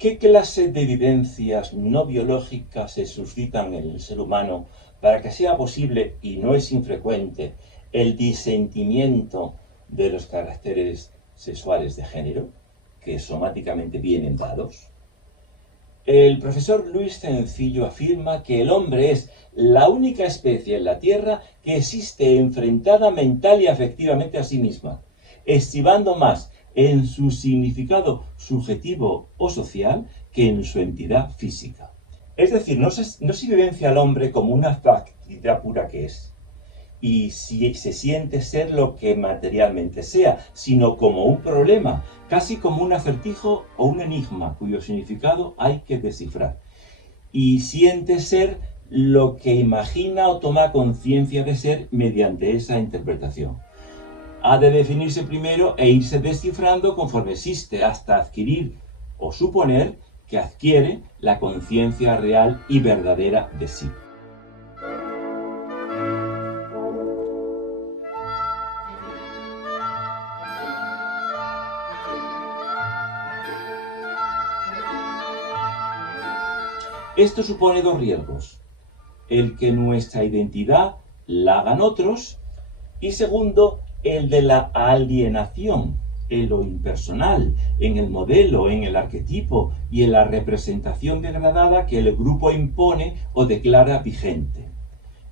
¿Qué clase de vivencias no biológicas se suscitan en el ser humano para que sea posible, y no es infrecuente, el disentimiento de los caracteres sexuales de género, que somáticamente vienen dados? El profesor Luis Sencillo afirma que el hombre es la única especie en la Tierra que existe enfrentada mental y afectivamente a sí misma, estribando más en su significado subjetivo o social que en su entidad física. Es decir, no se vivencia al hombre como una facticidad pura que es, y si se siente ser lo que materialmente sea, sino como un problema, casi como un acertijo o un enigma cuyo significado hay que descifrar. Y siente ser lo que imagina o toma conciencia de ser mediante esa interpretación. Ha de definirse primero e irse descifrando conforme existe, hasta adquirir o suponer que adquiere la conciencia real y verdadera de sí. Esto supone dos riesgos: el que nuestra identidad la hagan otros, y segundo, el de la alienación, en lo impersonal, en el modelo, en el arquetipo y en la representación degradada que el grupo impone o declara vigente.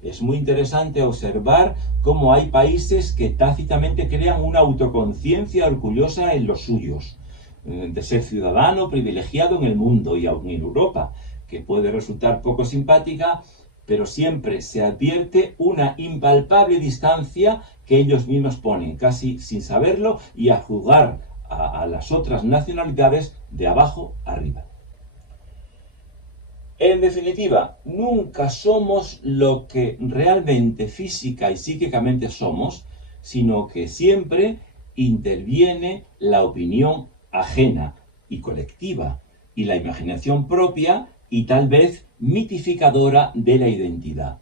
Es muy interesante observar cómo hay países que tácitamente crean una autoconciencia orgullosa en los suyos, de ser ciudadano privilegiado en el mundo y aún en Europa, que puede resultar poco simpática, pero siempre se advierte una impalpable distancia que ellos mismos ponen, casi sin saberlo, y a juzgar a las otras nacionalidades de abajo arriba. En definitiva, nunca somos lo que realmente física y psíquicamente somos, sino que siempre interviene la opinión ajena y colectiva, y la imaginación propia y tal vez mitificadora de la identidad.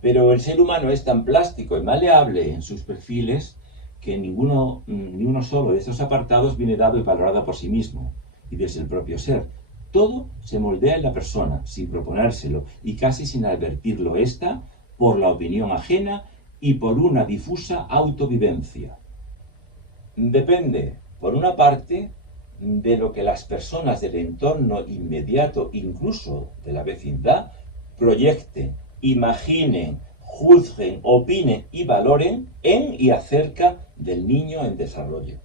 Pero el ser humano es tan plástico y maleable en sus perfiles que ni uno solo de estos apartados viene dado y valorado por sí mismo y desde el propio ser. Todo se moldea en la persona, sin proponérselo y casi sin advertirlo ésta, por la opinión ajena y por una difusa autovivencia. Depende, por una parte, de lo que las personas del entorno inmediato, incluso de la vecindad, proyecten, imaginen, juzguen, opinen y valoren en y acerca del niño en desarrollo.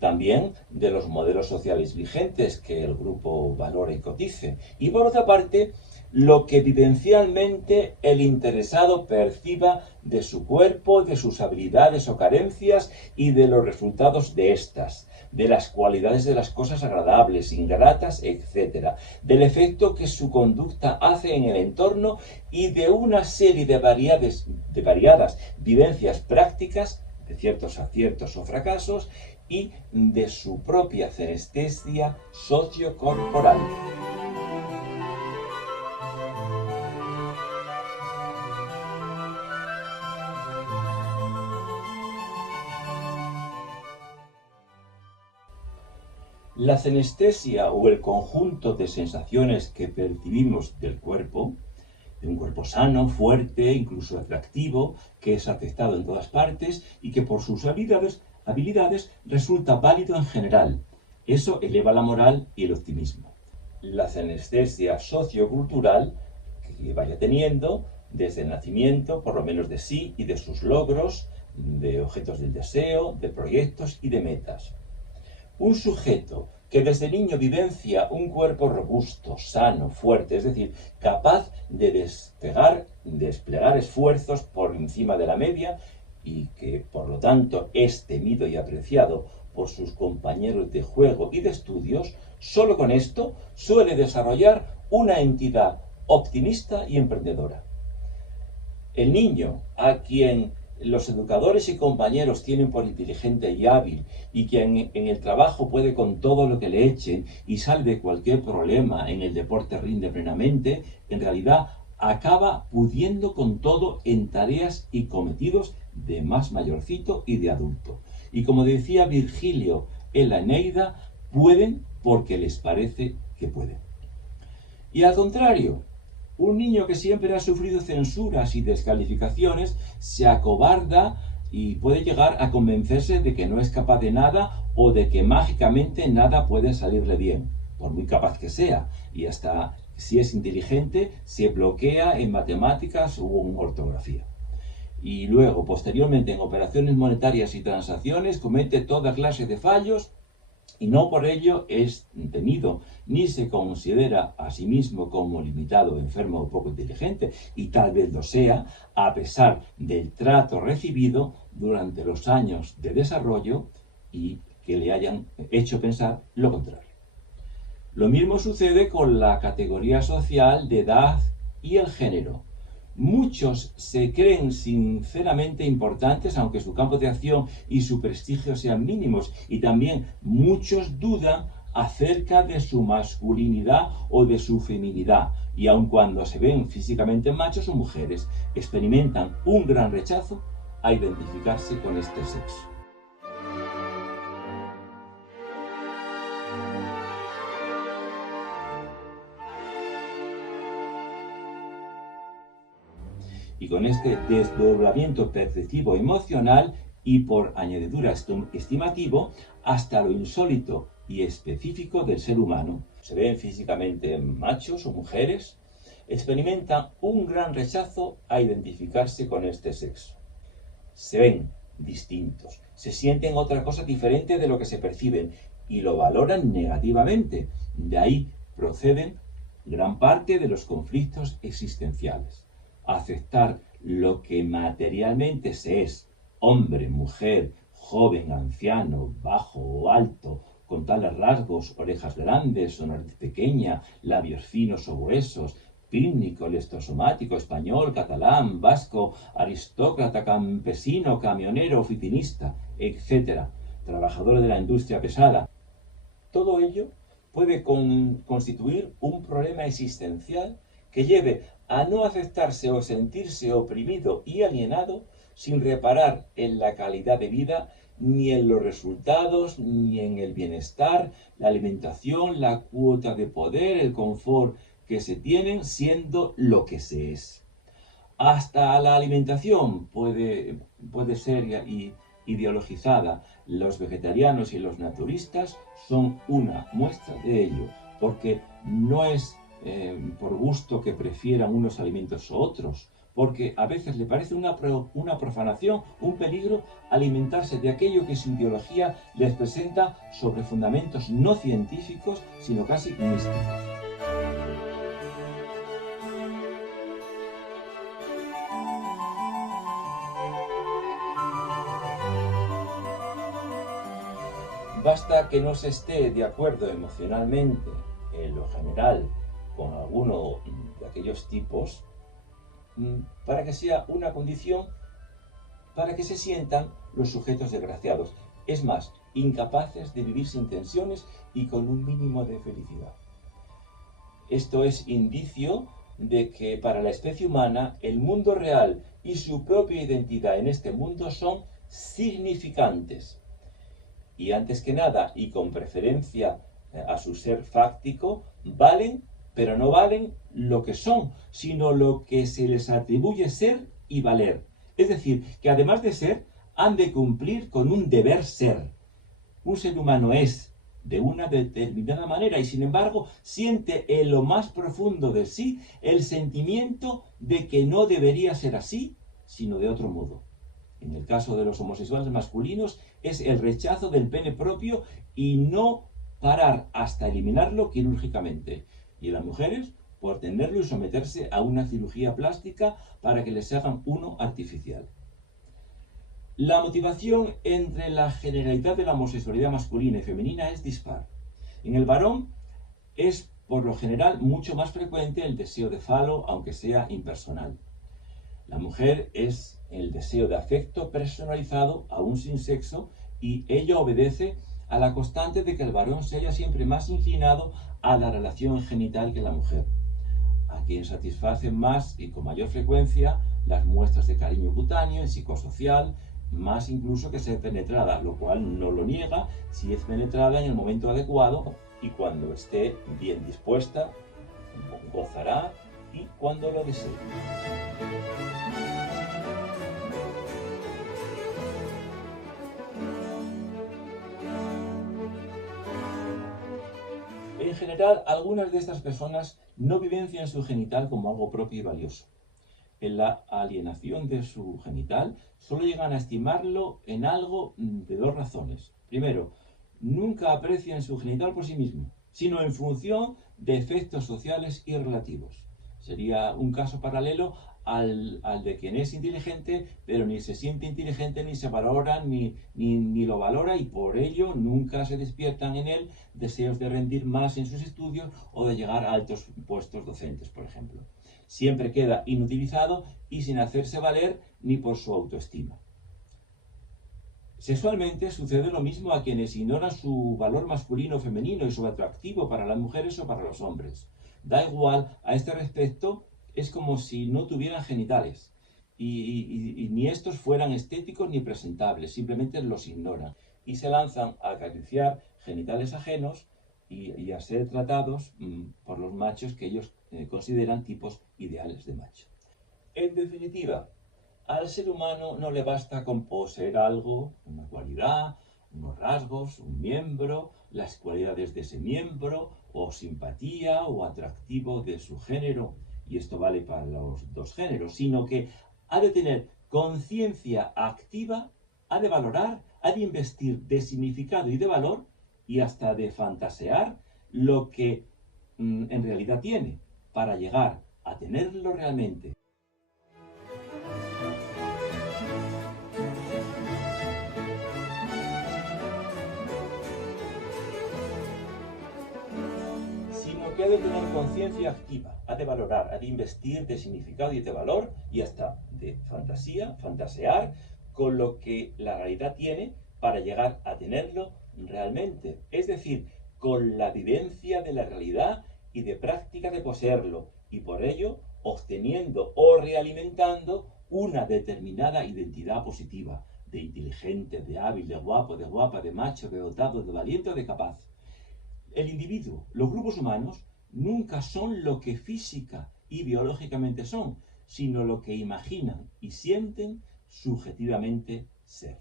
También de los modelos sociales vigentes que el grupo valore y cotice. Y por otra parte, lo que vivencialmente el interesado perciba de su cuerpo, de sus habilidades o carencias y de los resultados de estas, de las cualidades de las cosas agradables, ingratas, etc., del efecto que su conducta hace en el entorno y de una serie de variadas vivencias prácticas, de ciertos aciertos o fracasos, y de su propia senestesia sociocorporal. La senestesia o el conjunto de sensaciones que percibimos del cuerpo, de un cuerpo sano, fuerte, incluso atractivo, que es aceptado en todas partes y que por sus habilidades resulta válido en general. Eso eleva la moral y el optimismo. La senestesia sociocultural que vaya teniendo desde el nacimiento, por lo menos de sí y de sus logros, de objetos del deseo, de proyectos y de metas. Un sujeto que desde niño vivencia un cuerpo robusto, sano, fuerte, es decir, capaz de desplegar esfuerzos por encima de la media y que, por lo tanto, es temido y apreciado por sus compañeros de juego y de estudios, solo con esto suele desarrollar una entidad optimista y emprendedora. El niño a quien los educadores y compañeros tienen por inteligente y hábil y que en el trabajo puede con todo lo que le echen y sale de cualquier problema, en el deporte rinde plenamente, en realidad acaba pudiendo con todo en tareas y cometidos de más mayorcito y de adulto. Y como decía Virgilio en la Eneida, pueden porque les parece que puede. Y al contrario, un niño que siempre ha sufrido censuras y descalificaciones se acobarda y puede llegar a convencerse de que no es capaz de nada o de que mágicamente nada puede salirle bien, por muy capaz que sea, y hasta si es inteligente se bloquea en matemáticas o en ortografía. Y luego, posteriormente, en operaciones monetarias y transacciones, comete toda clase de fallos y no por ello es temido, ni se considera a sí mismo como limitado, enfermo o poco inteligente, y tal vez lo sea, a pesar del trato recibido durante los años de desarrollo y que le hayan hecho pensar lo contrario. Lo mismo sucede con la categoría social de edad y el género. Muchos se creen sinceramente importantes, aunque su campo de acción y su prestigio sean mínimos, y también muchos dudan acerca de su masculinidad o de su feminidad, y aun cuando se ven físicamente machos o mujeres, experimentan un gran rechazo a identificarse con este sexo. Y con este desdoblamiento perceptivo emocional y por añadidura estimativo hasta lo insólito y específico del ser humano. Se ven físicamente machos o mujeres, experimentan un gran rechazo a identificarse con este sexo. Se ven distintos, se sienten otra cosa diferente de lo que se perciben y lo valoran negativamente. De ahí proceden gran parte de los conflictos existenciales. Aceptar lo que materialmente se es, hombre, mujer, joven, anciano, bajo o alto, con tales rasgos, orejas grandes o nariz pequeña, labios finos o gruesos, pícnico, lestosomático, español, catalán, vasco, aristócrata, campesino, camionero, oficinista, etc., trabajador de la industria pesada. Todo ello puede constituir un problema existencial que lleve a no aceptarse o sentirse oprimido y alienado sin reparar en la calidad de vida, ni en los resultados, ni en el bienestar, la alimentación, la cuota de poder, el confort que se tienen siendo lo que se es. Hasta la alimentación puede ser ideologizada. Los vegetarianos y los naturistas son una muestra de ello, porque no es por gusto que prefieran unos alimentos u otros, porque a veces le parece una profanación, un peligro alimentarse de aquello que su ideología les presenta sobre fundamentos no científicos, sino casi místicos. Basta que no se esté de acuerdo emocionalmente, en lo general, con alguno de aquellos tipos, para que sea una condición para que se sientan los sujetos desgraciados. Es más, incapaces de vivir sin tensiones y con un mínimo de felicidad. Esto es indicio de que para la especie humana el mundo real y su propia identidad en este mundo son significantes. Y antes que nada, y con preferencia a su ser fáctico, valen, pero no valen lo que son, sino lo que se les atribuye ser y valer. Es decir, que además de ser, han de cumplir con un deber ser. Un ser humano es de una determinada manera y sin embargo siente en lo más profundo de sí el sentimiento de que no debería ser así, sino de otro modo. En el caso de los homosexuales masculinos es el rechazo del pene propio y no parar hasta eliminarlo quirúrgicamente. Y en las mujeres, por tenerlo y someterse a una cirugía plástica para que les hagan uno artificial. La motivación entre la generalidad de la homosexualidad masculina y femenina es dispar. En el varón es por lo general mucho más frecuente el deseo de falo, aunque sea impersonal. La mujer es el deseo de afecto personalizado, aún sin sexo, y ello obedece a la constante de que el varón se halla siempre más inclinado a la relación genital que la mujer, a quien satisfacen más y con mayor frecuencia las muestras de cariño cutáneo y psicosocial, más incluso que ser penetrada, lo cual no lo niega si es penetrada en el momento adecuado y cuando esté bien dispuesta, gozará y cuando lo desee. En general, algunas de estas personas no vivencian su genital como algo propio y valioso. En la alienación de su genital, solo llegan a estimarlo en algo de dos razones. Primero, nunca aprecian su genital por sí mismo, sino en función de efectos sociales y relativos. Sería un caso paralelo al de quien es inteligente, pero ni se siente inteligente, ni se valora, ni lo valora, y por ello nunca se despiertan en él deseos de rendir más en sus estudios o de llegar a altos puestos docentes, por ejemplo. Siempre queda inutilizado y sin hacerse valer ni por su autoestima. Sexualmente sucede lo mismo a quienes ignoran su valor masculino o femenino y su atractivo para las mujeres o para los hombres. Da igual, a este respecto es como si no tuvieran genitales y ni estos fueran estéticos ni presentables, simplemente los ignoran y se lanzan a acariciar genitales ajenos y a ser tratados por los machos que ellos consideran tipos ideales de macho. En definitiva, al ser humano no le basta con poseer algo, una cualidad, unos rasgos, un miembro, las cualidades de ese miembro, o simpatía o atractivo de su género, y esto vale para los dos géneros, sino que ha de tener conciencia activa, ha de valorar, ha de investir de significado y de valor, y hasta de fantasear lo que en realidad tiene, para llegar a tenerlo realmente. Sino que ha de tener conciencia activa, ha de valorar, ha de investir de significado y de valor y hasta de fantasía, fantasear con lo que la realidad tiene para llegar a tenerlo realmente. Es decir, con la vivencia de la realidad y de práctica de poseerlo y por ello obteniendo o realimentando una determinada identidad positiva, de inteligente, de hábil, de guapo, de guapa, de macho, de dotado, de valiente o de capaz. El individuo, los grupos humanos, nunca son lo que física y biológicamente son, sino lo que imaginan y sienten subjetivamente ser.